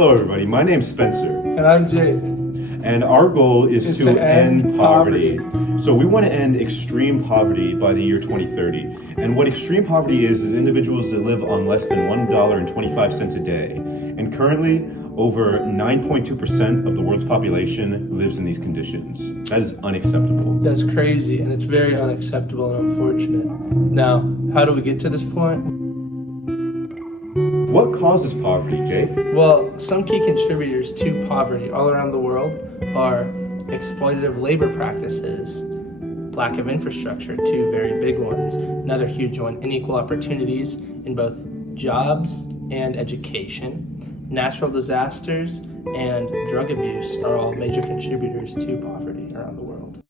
Hello, everybody. My name's Spencer, And I'm Jake. and our goal is to end poverty. So we want to end extreme poverty by the year 2030. And what extreme poverty is individuals that live on less than $1.25 a day. And currently, over 9.2% of the world's population lives in these conditions. That is unacceptable. That's crazy, and it's very unacceptable and unfortunate. Now, how do we get to this point? What causes poverty, Jake? Well, some key contributors to poverty all around the world are exploitative labor practices, lack of infrastructure, two very big ones. Another huge one, unequal opportunities in both jobs and education. Natural disasters and drug abuse are all major contributors to poverty around the world.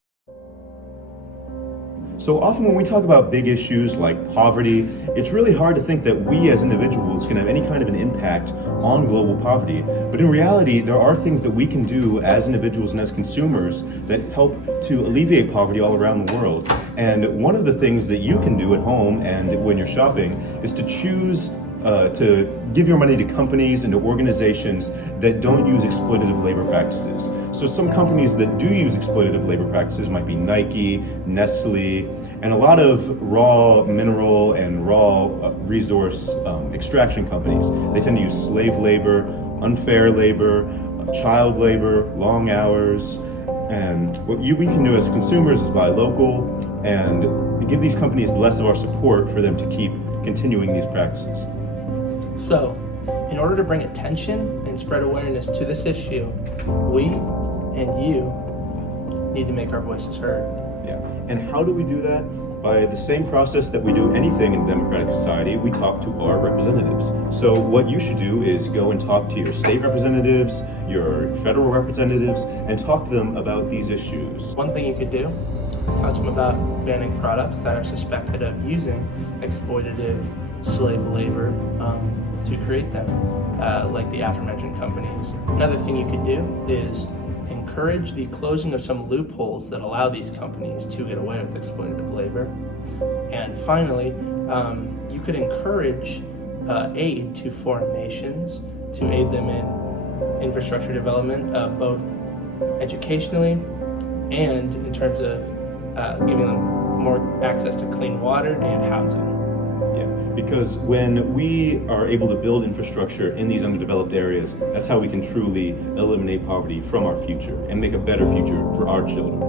So often when we talk about big issues like poverty, it's really hard to think that we as individuals can have any kind of an impact on global poverty. But in reality, there are things that we can do as individuals and as consumers that help to alleviate poverty all around the world. And one of the things that you can do at home and when you're shopping is to choose to give your money to companies and to organizations that don't use exploitative labor practices. So some companies that do use exploitative labor practices might be Nike, Nestle, and a lot of raw mineral and raw resource extraction companies. They tend to use slave labor, unfair labor, child labor, long hours. And what we can do as consumers is buy local and give these companies less of our support for them to keep continuing these practices. So, in order to bring attention and spread awareness to this issue, we and you need to make our voices heard. Yeah. And how do we do that? By the same process that we do anything in a democratic society, we talk to our representatives. So what you should do is go and talk to your state representatives, your federal representatives, and talk to them about these issues. One thing you could do, talk to them about banning products that are suspected of using exploitative slave labor to create them, like the aforementioned companies. Another thing you could do is encourage the closing of some loopholes that allow these companies to get away with exploitative labor. And finally, you could encourage aid to foreign nations to aid them in infrastructure development, both educationally and in terms of giving them more access to clean water and housing. Yeah, because when we are able to build infrastructure in these underdeveloped areas, that's how we can truly eliminate poverty from our future and make a better future for our children.